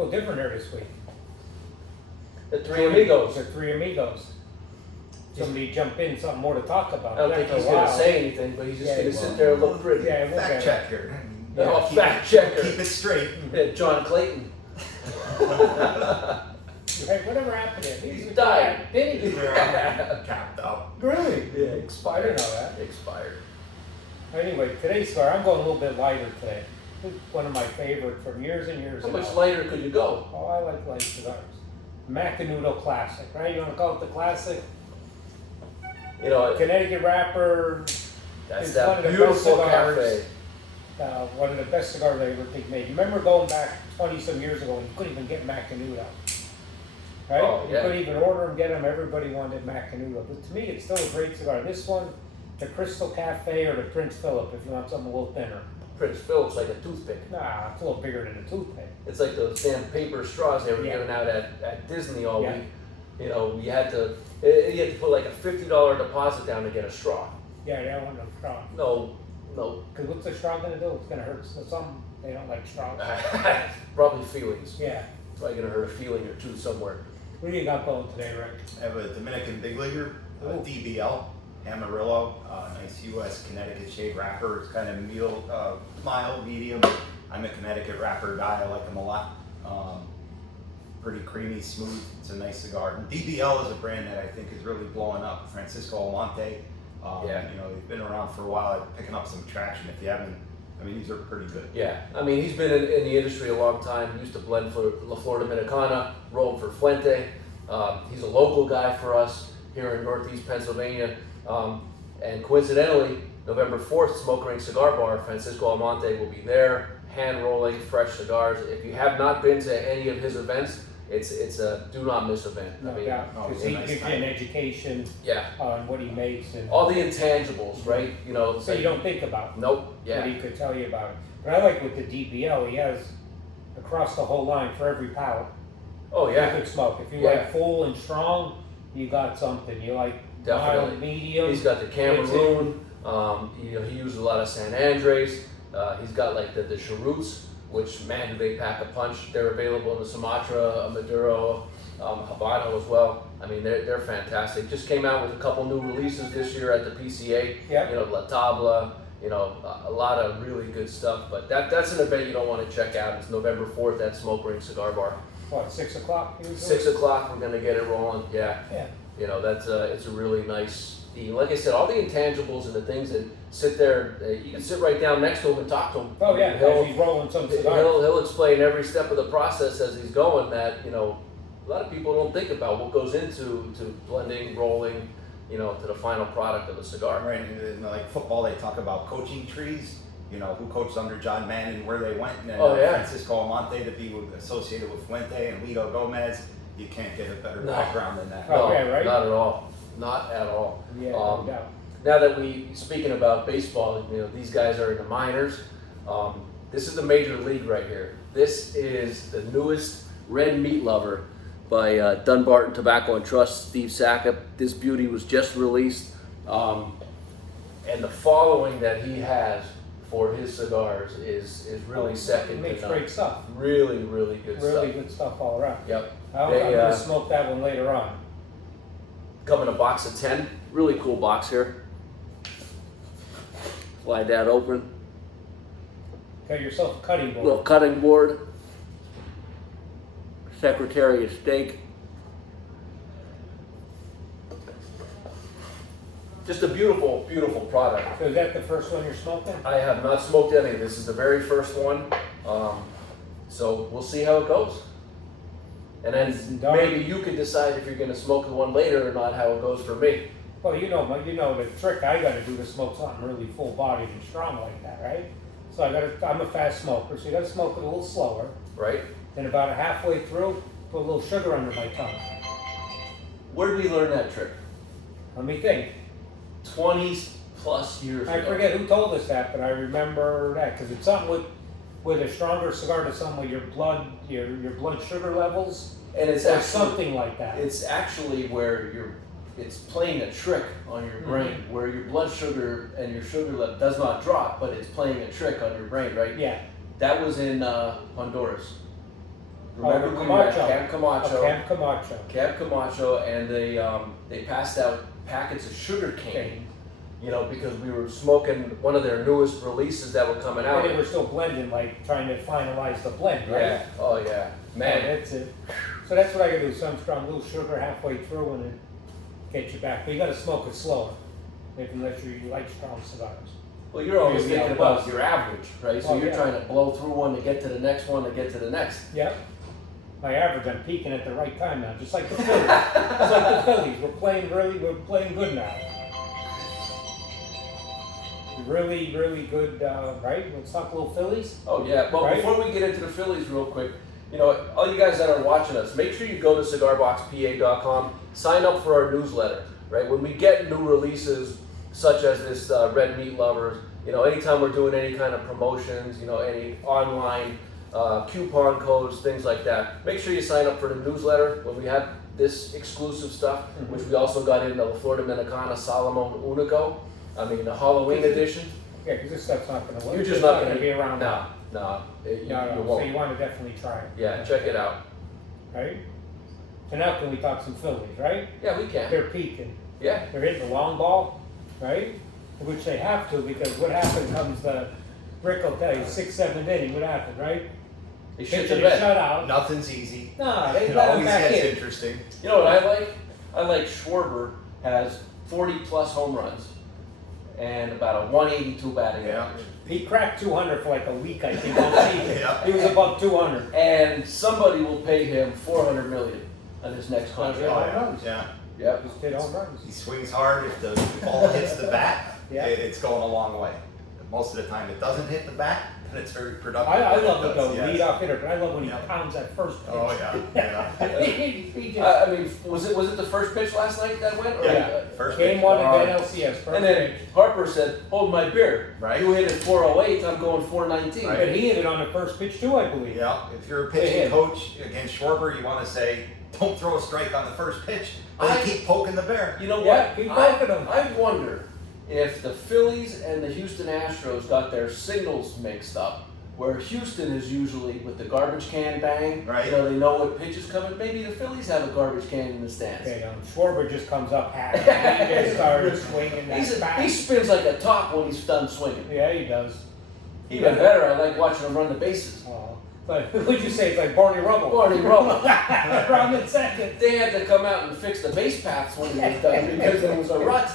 Oh, different there this week. The Three Amigos. The Three Amigos. Somebody jump in, something more to talk about. I don't think he's going to say anything, but he's just going to sit there and look pretty. Yeah, Fact checker. Oh, fact checker. Keep it straight. Yeah, John Clayton. Hey, whatever happened to him? He's died. Did he? Capped out. Really? Yeah, I expired. didn't know that. Expired. Anyway, today's cigar, I'm going a little bit lighter today. It's one of my favorite from years and years How ago. much lighter could you go? Oh, I like light cigars. Macanudo Classic, right? You want to call it the Classic? You know, Connecticut wrapper. that's It's that one of the beautiful best cigars. cafe. One of the best cigars I ever think made. Remember going back 20-some years ago when you couldn't even get Macanudo? Right? Oh, yeah. You couldn't even order them, get them. Everybody wanted Macanudo. But to me, it's still a great cigar. This one, the Crystal Cafe or the Prince Philip, if you want something a little thinner. Prince Philip's like a toothpick. Nah, it's a little bigger than a toothpick. It's like those damn paper straws they were Yeah. giving out at Disney all Yeah. week. You know, you had to put like a $50 deposit down to get a straw. Yeah, they don't want no straw. No. Because what's the straw going to do? It's going to hurt some. They don't like straws. Probably feelings. Yeah. Probably gonna hurt a feeling or two somewhere. What do you got going today, Rick? I have a Dominican Big Leaguer, Ooh. DBL, Amarillo, nice U.S. Connecticut shade wrapper. It's kind of mild, medium. I'm a Connecticut wrapper guy. I like them a lot. Pretty creamy, smooth. It's a nice cigar. And DBL is a brand that I think is really blowing up. Francisco Almonte. Yeah. You know, they've been around for a while, picking up some traction. If you haven't, I mean, these are pretty good. Yeah, I mean, he's been in the industry a long time. Used to blend for La Flor Dominicana, rolled for Fuente. He's a local guy for us here in Northeast Pennsylvania. And coincidentally, November 4th, Smoke Ring Cigar Bar, Francisco Almonte will be there, hand rolling fresh cigars. If you have not been to any of his events, it's a do not miss event. No I mean, doubt. oh, Because it's a he nice gives you time. an education yeah, on what he makes. And all the intangibles, right? You know, so you don't think about Nope. what Yeah. he could tell you about it. But I like with the DBL, he has across the whole line for every palate. Oh You yeah. could smoke. If you Yeah. like full and strong, you got something. You like Definitely. mild, medium. He's got the Cameroon. You know, he uses a lot of San Andres. He's got like the Cheroots, which man, do they pack a punch. They're available in the Sumatra, Maduro, Habano as well. I mean, they're fantastic. Just came out with a couple new releases this year at the PCA. Yeah. You know, La Tabla. You know, a lot of really good stuff. But that's an event you don't want to check out. It's November 4th at Smoke Ring Cigar Bar. What, 6 o'clock usually? 6 o'clock, we're gonna get it rolling. Yeah. Yeah. You know, that's it's a really nice theme. Like I said, all the intangibles and the things that sit there, you can sit right down next to him and talk to him. Oh yeah, He'll, as he's rolling some cigars. he'll explain every step of the process as he's going that, you know, a lot of people don't think about what goes into blending, rolling, you know, to the final product of a cigar. Right, and like football, they talk about coaching trees. You know, who coached under John Madden, where they went, and then Oh, yeah. Francisco Almonte to be associated with Fuente and Lito Gomez. You can't get a better No. background than that. Oh, No, yeah, right? not at all. Not at all. Yeah, no doubt. Now that speaking about baseball, you know, these guys are in the minors. This is the major league right here. This is the newest Red Meat Lover by Dunbarton Tobacco and Trust, Steve Sackett. This beauty was just released. And the following that he has for his cigars is really second He to makes none. great stuff. Really, really good Really stuff. good stuff all around. Yep. I'm They, gonna smoke that one later on. come in a box of 10. Really cool box here. Slide that open. Got yourself a cutting board. Little cutting board. Secretary of State. Just a beautiful, beautiful product. So is that the first one you're smoking? I have not smoked any. This is the very first one. So we'll see how it goes. And then Darn. maybe you can decide if you're going to smoke the one later or not, how it goes for me. Well, you know the trick I got to do to smoke something really full bodied and strong like that, right? So I'm a fast smoker, so you got to smoke it a little slower. Right? Then about halfway through, put a little sugar under my tongue. Where did we learn that trick? Let me think. 20 plus years ago. I forget who told us that, but I remember that because it's something with a stronger cigar to something with your blood sugar levels, And it's or actually something like that. It's actually where it's playing a trick on your brain, where your blood sugar and your sugar level does not drop, but it's playing a trick on your brain, right? Yeah. That was in Honduras. remember Camacho. Camp Camacho. Camp Camacho. Camp Camacho, and they passed out packets of sugar cane. You know, because we were smoking one of their newest releases that were coming out. And they were still blending, like trying to finalize the blend, right? Yeah. Oh yeah. Man. Yeah, that's it. So that's what I gotta do. Some strong little sugar halfway through, and then get you back. But you gotta smoke it slower, unless you like strong cigars. Well, you're always Maybe thinking I'll about your average, right? So Oh, you're yeah. trying to blow through one to get to the next one to get to the next. Yep. My average, I'm peaking at the right time now, just like the Phillies. Just like the Phillies. We're playing good now. Really, really good, right? Let's talk a little Phillies. Oh yeah. Well, Right? before we get into the Phillies, real quick, you know, all you guys that are watching us, make sure you go to cigarboxpa.com, sign up for our newsletter. Right? When we get new releases, such as this Red Meat Lovers, you know, anytime we're doing any kind of promotions, you know, any online coupon codes, things like that, make sure you sign up for the newsletter when we have this exclusive stuff, which we also got in the La Flor Dominicana Salomon Unico. I mean, the Halloween edition. Yeah, because this stuff's not going to work. You're just It's not going to be around. No, you So won't. you want to definitely try it. Yeah, check it out. Right? So now can we talk some Phillies, right? Yeah, we can. They're peaking. Yeah. They're hitting the long ball, right? Which they have to, because what happens comes the Rick will tell you, 6th, 7th inning, what happened, right? They shit Pitching the a bed. shutout. Nothing's easy. No, they It let him always back gets in. interesting. You know what I like? I like Schwarber has 40 plus home runs and about a 182 batting Yeah. average. He cracked 200 for like a week, I think, all season. Yeah. He was above 200. And somebody will pay him $400 million on his next Oh, contract. yeah. Yeah. Yep. Just hit home runs. He swings hard. If the ball hits the bat, Yeah. it's going a long way. Most of the time, it doesn't hit the bat, but it's very productive. I when love it does, though, yes. lead off hitter, but I love when he Yeah. pounds that first pitch. Oh yeah, yeah. He just, I mean, was it the first pitch last night that went? Or Yeah. First game pitch. one and Alright. then LCS, first And then pitch. Harper said, "Hold my beer." Right. You hit it 408. I'm going 419. Right. But he hit it on the first pitch too, I believe. Yeah, if you're a They pitching hit. coach against Schwarber, you want to say, don't throw a strike on the first pitch. But I- keep poking the bear. You know Yeah, what? keep poking 'em. I wonder if the Phillies and the Houston Astros got their signals mixed up, where Houston is usually with the garbage can bang. Right. You know, they know what pitch is coming. Maybe the Phillies have a garbage can in the stands. Okay, Schwarber just comes up happy. He just starts swinging that bat. He spins like a top when he's done swinging. Yeah, he does. Even better, I like watching him run the bases. But what'd you say? It's like Barney Rubble. Barney Rubble. Round in second. They had to come out and fix the base paths when he was done because there was a rut.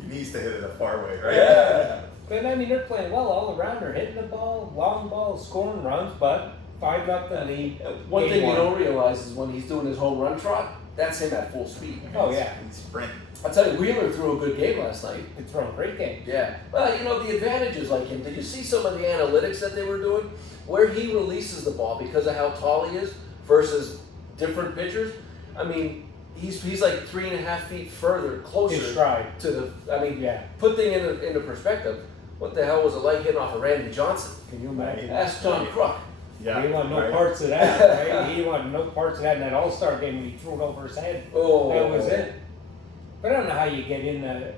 He needs to hit it a far way, right? Yeah. But I mean, they're playing well all around. They're hitting the ball, long balls, scoring runs, but 5-0 lead. One Game thing you one. don't realize is when he's doing his home run trot, that's him at full speed. Oh yeah, He's sprinting. I'll tell you, Wheeler threw a good game last night. it's throwing great game. Yeah. Well, you know, the advantages like him. Did you see some of the analytics that they were doing? Where he releases the ball because of how tall he is versus different pitchers? I mean, he's like 3.5 feet further, closer His stride. to the. I mean, Yeah. put things into perspective. What the hell was it like hitting off of Randy Johnson? Can you imagine? Ask John Kruk. Yeah. He didn't want no right. parts of that, right? He didn't want no parts of that in that All-Star game when he threw it over his head. Oh, That was it. But I don't know how you get in the,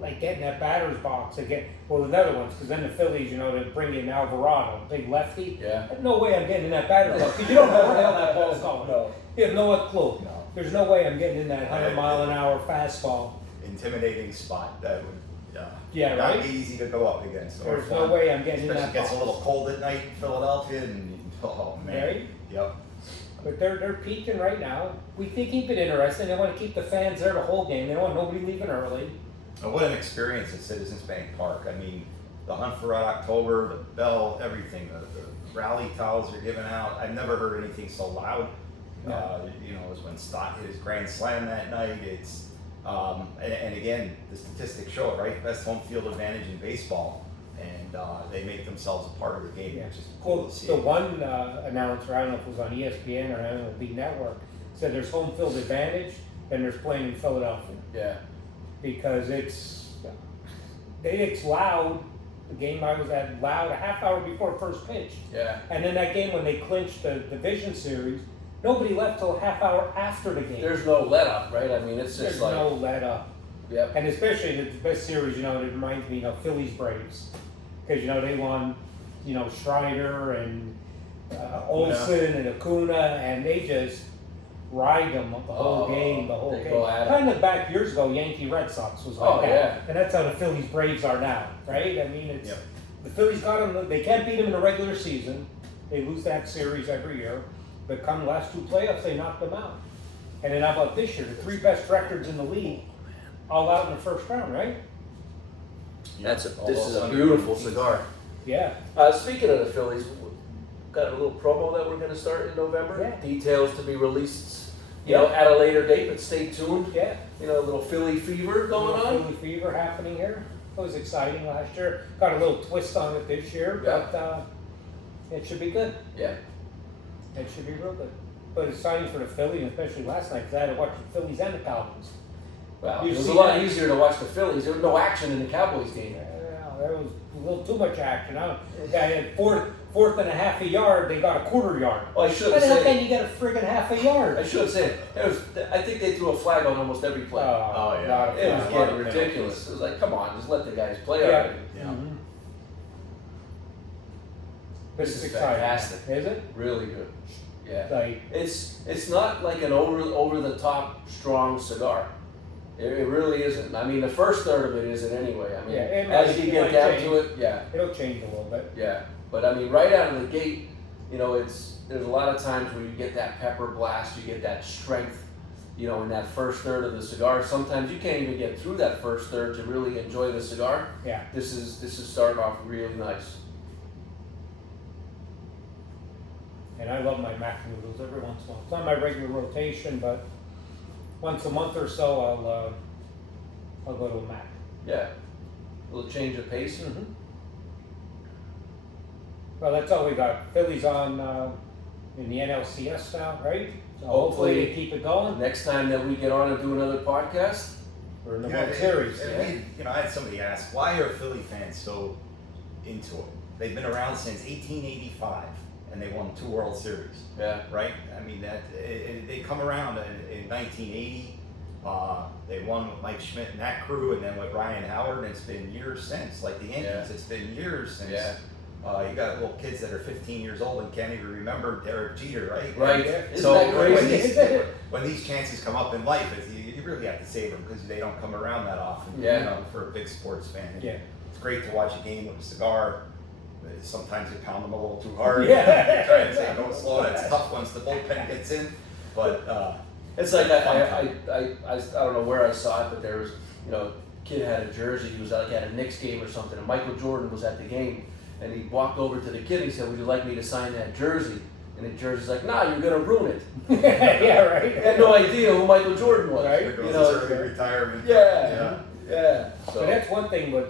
like getting that batter's box again. Well, the other ones, because then the Phillies, you know, they bring in Alvarado, big lefty. Yeah. No way I'm getting in that batter's box, because you don't know where the hell that ball's going. No. You have no clue. No. There's no way I'm getting in that 100-mile-an-hour fastball. Intimidating spot that would Yeah, not right? be easy to go up against. or There's no fun. way I'm getting in Especially that gets a box. little cold at night in Philadelphia, and oh man. Right? Yep. But they're peaking right now. We can keep it interesting. They want to keep the fans there the whole game. They don't want nobody leaving early. And what an experience at Citizens Bank Park. I mean, the hunt for Red October, the bell, everything. The rally towels are given out. I've never heard anything so loud. Yeah. You know, it was when Stott hit his grand slam that night. It's and again, the statistics show it, right? Best home field advantage in baseball, and they make themselves a part of the game, Yeah. which is cool Well, to see. the one announcer, I don't know if it was on ESPN or MLB Network, said there's home field advantage, then there's playing in Philadelphia. Yeah. Because it's loud. The game I was at loud a half hour before first pitch. Yeah. And then that game when they clinched the division series, nobody left till a half hour after the game. There's no let up, right? I mean, it's just There's like. no let up. Yep. And especially the best series, you know, it reminds me, you know, Phillies Braves. Because, you know, they won, you know, Strider and Olsen and Acuna, and they just ride them the whole game, the whole they game. go at it. Kind of back years ago, Yankee Red Sox was like Oh, that. yeah. And that's how the Phillies Braves are now, right? I mean, it's Yep. the Phillies got them. They can't beat them in the regular season. They lose that series every year. But come the last two playoffs, they knocked them out. And then how about this year? The three best records in the league, all out in the first round, right? This is a Almost beautiful 100. cigar. Yeah. Speaking of the Phillies, got a little promo that we're going to start in November. Yeah. Details to be released, you know, at a later date, but stay tuned. Yeah. You know, a little Philly fever going on. Philly fever happening here. It was exciting last year. Got a little twist on it this year, Yeah. but it should be good. Yeah. It should be real good. But it's exciting for the Phillies, especially last night, because I had to watch the Phillies and the Cowboys. Wow. You It was see a lot that? easier to watch the Phillies. There was no action in the Cowboys game. There was a little too much action. I had fourth and a half a yard. They got a quarter yard. Oh, I should But have how said. can you get a friggin' half a yard? I should have said. I think they threw a flag on almost every play. Oh, yeah. not a It was flag. getting of ridiculous. penalties. It was like, come on, just let the guys play Yeah. already. Yeah. Mhm. But This it's is exciting. fantastic. Is it? Really good. Yeah. Like, It's not like an over the top strong cigar. It really isn't. I mean, the first third of it isn't anyway. I mean, Yeah, it as might- you it get might down change. to it, yeah, it'll change a little bit. yeah. But I mean, right out of the gate, you know, there's a lot of times where you get that pepper blast, you get that strength, you know, in that first third of the cigar. Sometimes you can't even get through that first third to really enjoy the cigar. Yeah. This is starting off really nice. And I love my mac noodles every once in a while. It's not my regular rotation, but once a month or so, I'll go to a mac. Yeah, a little change of pace. Mm-hmm. Well, that's all we got. Phillies on in the NLCS now, right? So hopefully they keep it going. Next time that we get on and do another podcast, We're in the Yeah, World Series. I had somebody ask, why are Philly fans so into it? They've been around since 1885, and they won 2 World Series, yeah. right? I mean, they come around in 1980. They won with Mike Schmidt and that crew, and then with Ryan Howard, and it's been years since. Like the Yankees, Yeah. it's been years since. Yeah. You got little kids that are 15 years old and can't even remember Derek Jeter, right? Right. Yeah. Isn't So that when crazy? when these chances come up in life, you really have to save them because they don't come around that often. Yeah. You know, for a big sports fan. Yeah. It's great to watch a game with a cigar. Sometimes you pound them a little too hard. Yeah. Try and say don't slow. It's tough once the bullpen gets in. But It's like I don't know where I saw it, but there was, you know, kid had a jersey. He was like at a Knicks game or something, and Michael Jordan was at the game, and he walked over to the kid. And he said, "Would you like me to sign that jersey?" And the jersey's like, "Nah, you're gonna ruin it." Yeah, right. He had no idea who Michael Jordan was. Right. there goes You his know, early retirement. yeah, yeah. But So that's one thing with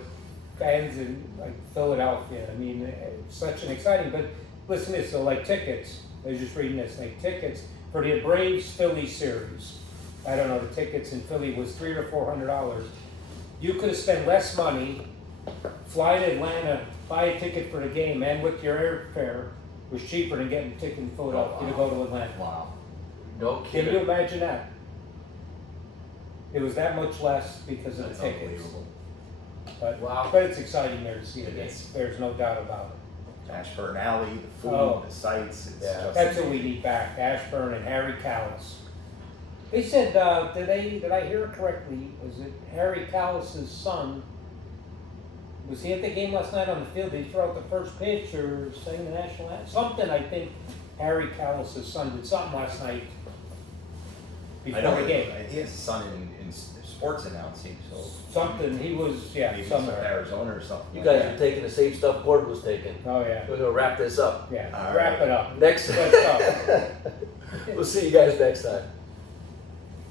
fans in like Philadelphia. I mean, it's such an exciting. But listen to this. So like tickets. I was just reading this. Like tickets for the Braves Philly series. I don't know. The tickets in Philly was $300 or $400. You could have spent less money, fly to Atlanta, buy a ticket for the game, and with your airfare was cheaper than getting a ticket in Philadelphia to go to Atlanta. Wow. no Can you kidding. imagine that? It was that much less because of That's the tickets. unbelievable. Wow. But it's exciting there to see the It game. is. There's no doubt about it. Ashburn Alley, the food, Oh. the sights. It's Yeah. just That's what we need back. Ashburn and Harry Callis. They said, did I hear it correctly? Was it Harry Callis's son? Was he at the game last night on the field? Did he throw out the first pitch or sing the national anthem? Something, I think Harry Callis's son did something last night I before know the game. he has a son in sports announcing, so Something, he was, yeah, maybe from somewhere. Arizona or something. You like guys that. are taking the same stuff Gord was taking. Oh, yeah. We're gonna wrap this up. Yeah, All wrap right. it up. Next Let's go. We'll see you guys next time.